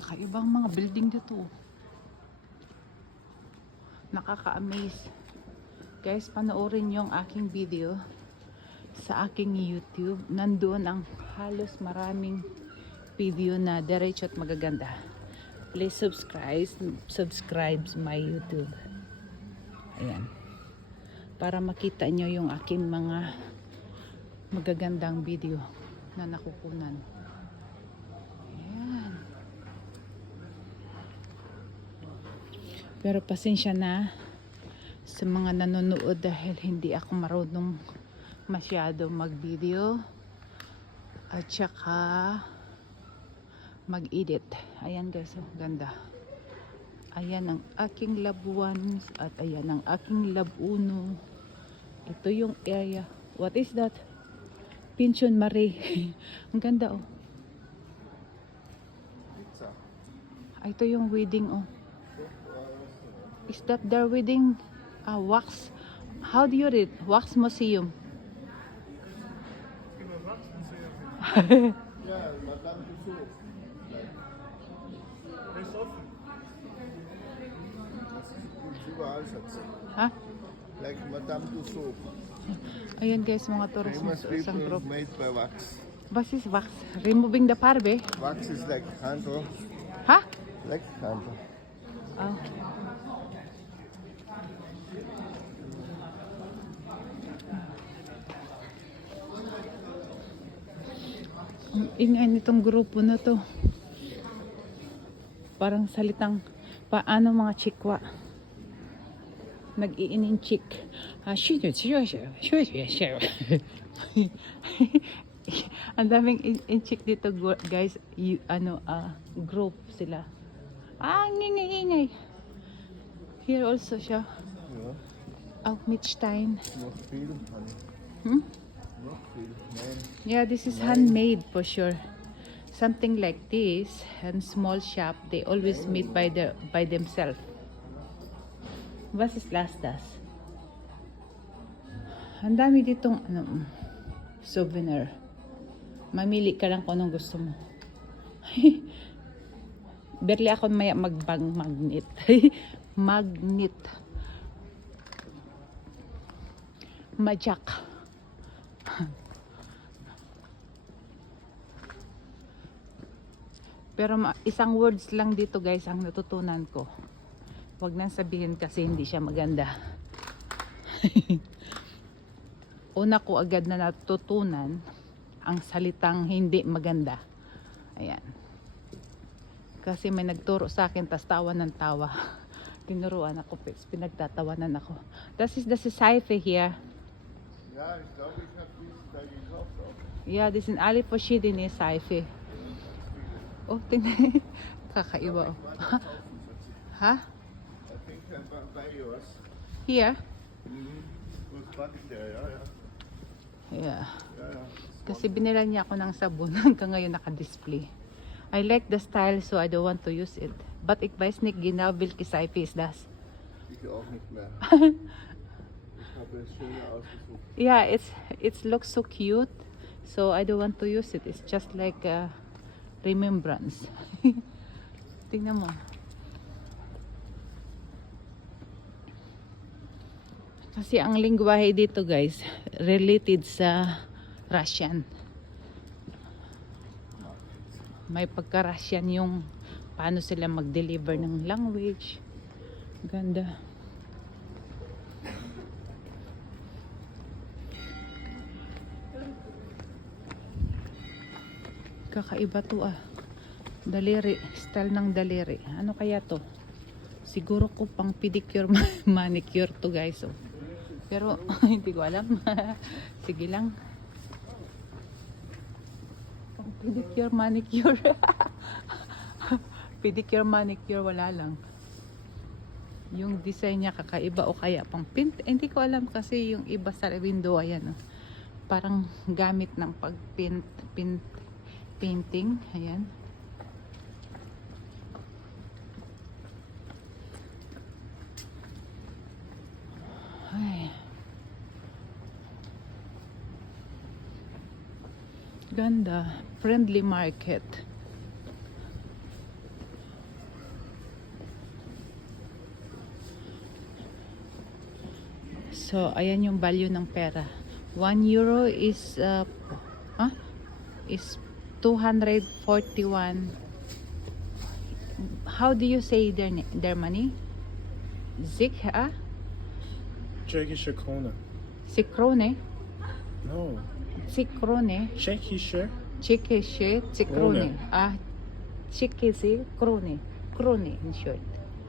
Kakaibang mga building dito. Nakaka-amaze. Guys, panoorin yung aking video sa aking YouTube. Nandoon ang halos maraming video na diretso at magaganda. Please subscribe my YouTube. Ayan. Para makita nyo yung aking mga magagandang video na nakukunan. Ayan. Pero pasensya na sa mga nanonood dahil hindi ako marunong masyado mag-video at saka mag-edit. Ayan guys, oh, ganda. Ayan ang aking labuan at ayan ang aking labuno. Ito yung area. What is that? Pinchon Marie. Ang ganda oh. Ito yung wedding oh. Is that their wedding? Wax? How do you read? Wax Museum. Ja, Madame Tussauds. Überall, Schatz. Ha? Like Madame Tussauds. Ayan guys, mga tourist Famous sa isang people group. made by wax. What is wax? Removing the parve? Wax is like handle. Ha? Like handle. Oh. Ang ingay nitong grupo na to. Parang salitang paano mga chikwa. Nag-iining chick. Ang daming in-chick dito guys. Group sila. Ingay. Here also siya. Ja. Auch mit Stein. Noch viel. Hmm? Noch viel. Nein. Yeah, this is handmade for sure. Something like this and small shop, they always made by themselves. Was ist das? Ang dami ditong souvenir. Mamili ka lang kung anong gusto mo. Berli ako maya magbang magnet. Magnet. Majak. Pero isang words lang dito guys ang natutunan ko. Huwag nang sabihin kasi hindi siya maganda. Una ko agad na natutunan ang salitang hindi maganda. Ayan. Kasi may nagturo sa akin tas tawa ng tawa. Tinuruan ako, pinagtatawanan ako. Das ist das Seife hier. Ja, ich glaube, ich habe dieses da gekauft auch. Ja, das sind alle verschiedene Seife. Oh, tingnan. Kakaiba oh. Ha? I think I'm by yours. Here? Good buddy there, ja. Yeah. Ja, ja. Kasi binila niya ako ng sabon hanggang ngayon naka-display. I like the style so I don't want to use it. But ich weiß nicht genau welche Seife ist das. Ich auch nicht mehr. Ich habe es schöner ausgesucht. Yeah, it looks so cute. So I don't want to use it. It's just like a remembrance. Tingnan mo. Kasi ang lingwahe dito guys, related sa Russian. May pagka-Russian yung paano sila mag-deliver ng language. Ganda. Kakaiba to ah. Daliri, style ng daliri. Ano kaya to? Siguro ko pang pedicure, manicure to guys. Oh. Pero hindi ko alam. Sige lang. Pang pedicure, manicure. Pedicure, manicure, wala lang. Yung design niya kakaiba o kaya pang pint. Hindi ko alam kasi yung iba sa window, ayan. Oh. Parang gamit ng painting. Ayan. Ay. Ganda. Friendly market. So, ayan yung value ng pera. 1 euro is is 241. How do you say their money? Zik, Turkish krona. Sikrone? No. Sikrone? Turkish. Chikishe, sikrone. Chikisi, krone. Krone in short.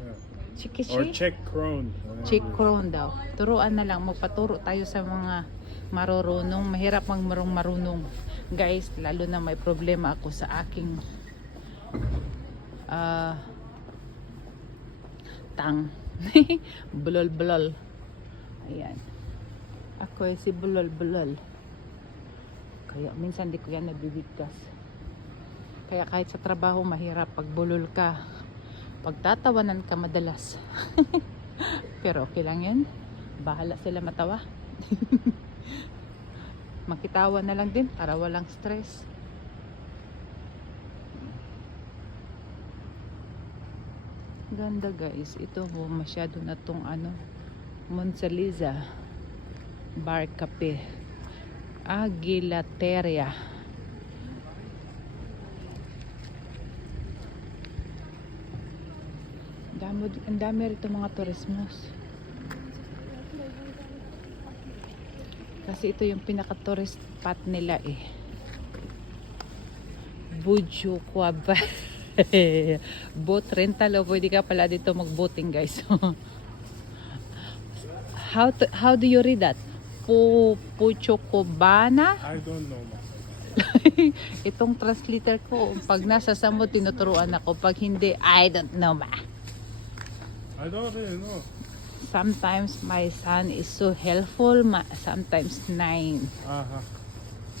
Yeah. Chikishe? Or Czech krone. Chick crown daw. Turuan na lang. Magpaturo tayo sa mga marurunong. Mahirap marunong. Guys, lalo na may problema ako sa aking tang. Bulol. Ayan. Ako ay si bulol. Kaya minsan di ko yan nabibigkas. Kaya kahit sa trabaho mahirap pag bulol ka. Pagtatawanan ka madalas. Pero okay lang yan. Bahala sila matawa. Makitawa na lang din para walang stress. Ganda guys. Ito masyado na tong Monsaliza Bar Cafe. Aguilateria. Ang dami rito mga turismos. Kasi ito yung pinaka-tourist spot nila eh. Bujo Quaba. Boat rental o pwede ka pala dito mag-boating guys. How do you read that? Puchocobana? I don't know. Itong translator ko, pag nasa samod tinuturuan ako, pag hindi, I don't know ma. I don't really know. Sometimes my son is so helpful, sometimes 9.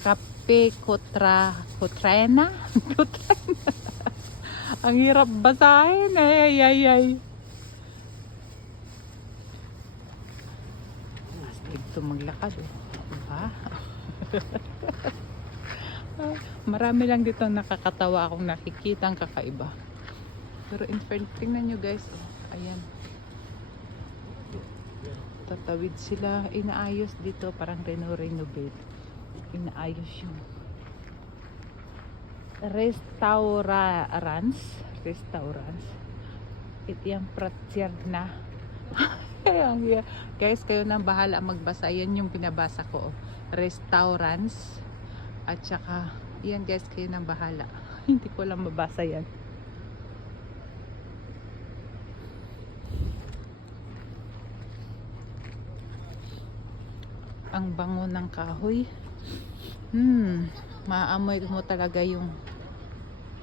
Kape Kotrena? Ang hirap basahin. Ay. Astig to maglakad. Marami lang dito nakakatawa akong nakikita ang kakaiba. Pero in fact, tingnan nyo guys. Ayan. Tatawid sila. Inaayos dito. Parang renovate. Inaayos yung restaurants. Ito yung pratyerna. Guys, kayo nang bahala magbasa. Yan yung pinabasa ko. Restaurants. At saka, yan guys, kayo nang bahala. Hindi ko lang mabasa yan. Ang bango ng kahoy. Maamoy mo talaga yung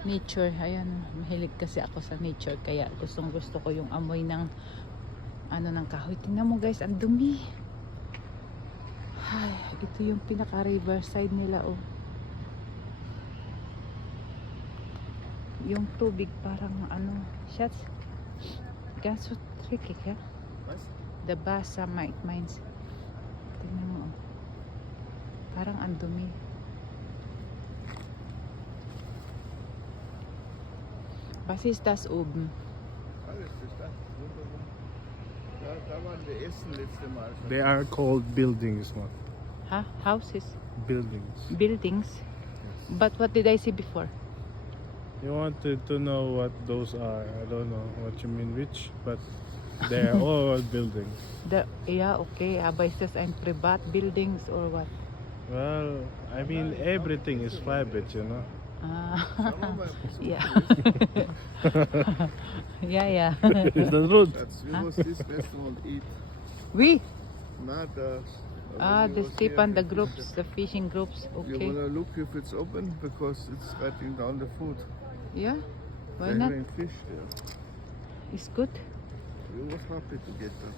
nature. Ayan, mahilig kasi ako sa nature. Kaya gusto ko yung amoy ng ng kahoy. Tingnan mo guys, ang dumi. Ay, ito yung pinaka riverside nila oh. Yung tubig parang shots. Ganso tricky ka? The Basa Mines. Tingnan mo oh. Parang ang dumi. Was ist das oben? Alles ist das. Da waren wir essen letzte Mal. They are called buildings, man. Huh? Houses? Buildings. Buildings? But what did I see before? You wanted to know what those are. I don't know what you mean which, but they are all buildings. Yeah, okay. Aber ist das ein Privatbuildings or what? Well, I mean everything is private, you know. Yeah. Yeah. Is that rude? We must this restaurant eat. We? Not The steep and the groups, the fishing groups. You Okay. wanna look if it's open because it's writing down the food. Yeah. Why They're not? having fish there. It's good. We was happy to get that.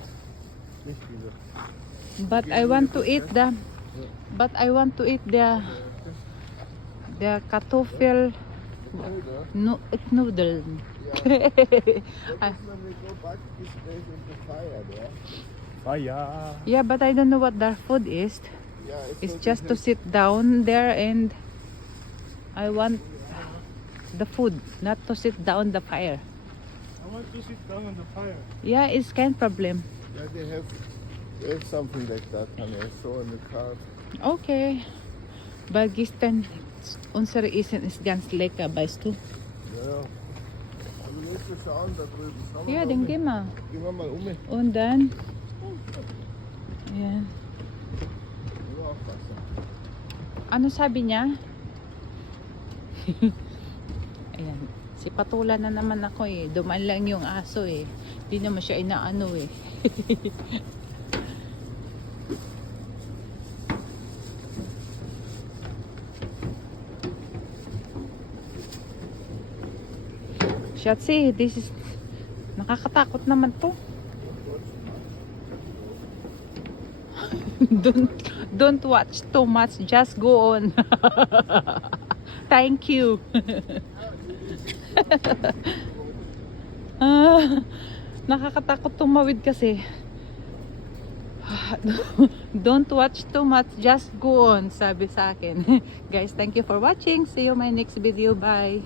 But I want to eat the. But I want to eat the Kartoffel noodle. When we go back, this place in the fire there. Fire. Yeah, but I don't know what their food is. Yeah, It's just to sit down there and I want the food, not to sit down the fire. I want to sit down on the fire. Yeah, it's kind of problem. Yeah, they have There's something like that, honey. I saw in the card. Okay. Weil gestern unsere Essen ist ganz lecker, weißt du? Ja. Also nicht zu schauen, da drüben. Schauen wir Ja, mal dann um. geh mal. Gehen wir mal um. Nur Und dann, yan. aufpassen. Ano sabi niya? Ayan. Si Patula na naman ako eh. Dumaan lang yung aso eh. Di naman siya inaano eh. Shatsi, this is nakakatakot naman to. Don't watch too much, just go on. Thank you. Nakakatakot tumawid kasi. Don't watch too much, just go on, sabi sa akin. Guys, thank you for watching. See you my next video. Bye.